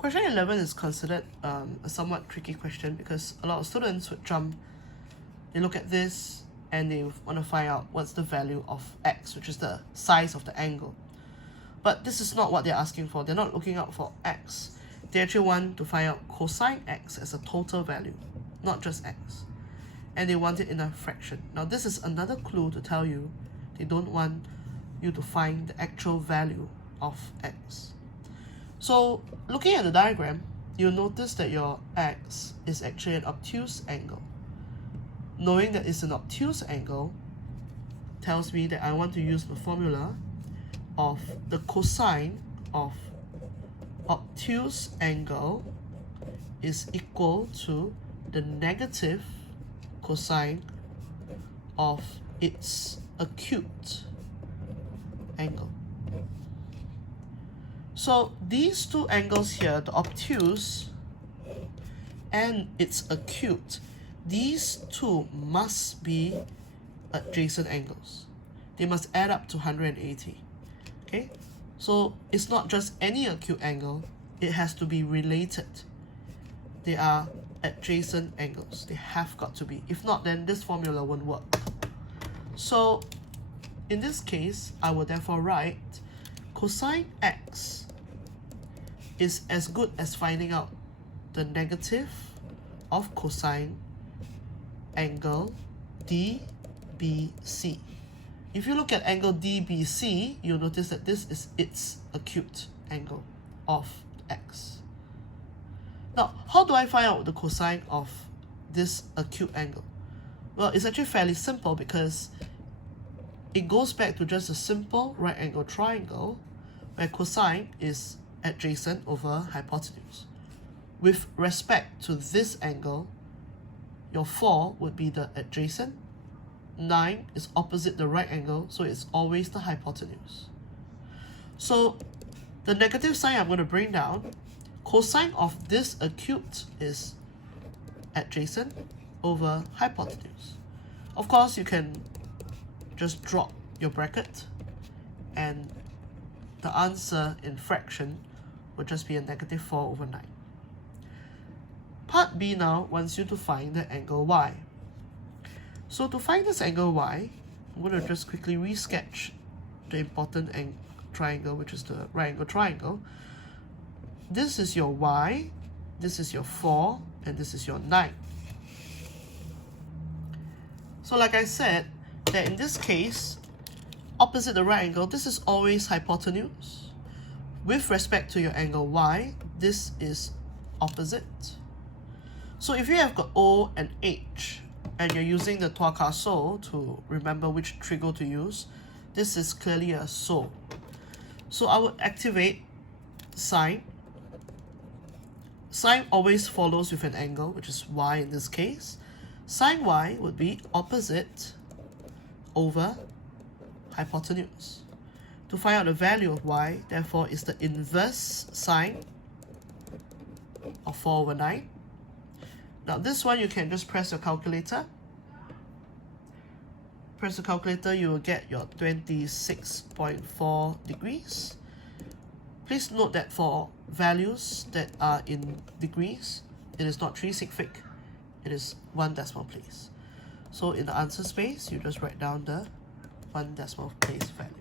Question 11 is considered a somewhat tricky question because a lot of students would jump, they look at this and they want to find out what's the value of x, which is the size of the angle. But this is not what they're asking for. They're not looking out for x. They actually want to find out cosine x as a total value, not just x. And they want it in a fraction. Now this is another clue to tell you they don't want you to find the actual value of x. So looking at the diagram, you'll notice that your x is actually an obtuse angle. Knowing that it's an obtuse angle tells me that I want to use the formula of the cosine of obtuse angle is equal to the negative cosine of its acute angle. So these two angles here, the obtuse and its acute, these two must be adjacent angles. They must add up to 180. Okay, so it's not just any acute angle, it has to be related. They are adjacent angles. They have got to be. If not, then this formula won't work. So in this case, I will therefore write cosine x is as good as finding out the negative of cosine angle DBC. If you look at angle DBC, you'll notice that this is its acute angle of x. Now, how do I find out the cosine of this acute angle? Well, it's actually fairly simple because it goes back to just a simple right angle triangle where cosine is adjacent over hypotenuse. With respect to this angle, your 4 would be the adjacent, 9 is opposite the right angle, so it's always the hypotenuse. So the negative sign I'm going to bring down, cosine of this acute is adjacent over hypotenuse. Of course, you can just drop your bracket and the answer in fraction would just be a negative 4 over 9. Part B now wants you to find the angle y. So to find this angle y, I'm going to just quickly resketch the important triangle, which is the right angle triangle. This is your y, this is your 4, and this is your 9. So like I said, that in this case, opposite the right angle, this is always hypotenuse. With respect to your angle y, this is opposite. So if you have got O and H, and you're using the trois quarts so to remember which trigo to use, this is clearly a so. So I would activate sine. Sine always follows with an angle, which is y in this case. Sine y would be opposite over hypotenuse. To find out the value of y, therefore, is the inverse sine of 4 over 9. Now this one you can just press your calculator. Press the calculator, you will get your 26.4 degrees. Please note that for values that are in degrees, it is not 3 sig fig, it is 1 decimal place. So in the answer space, you just write down the 1 decimal place value.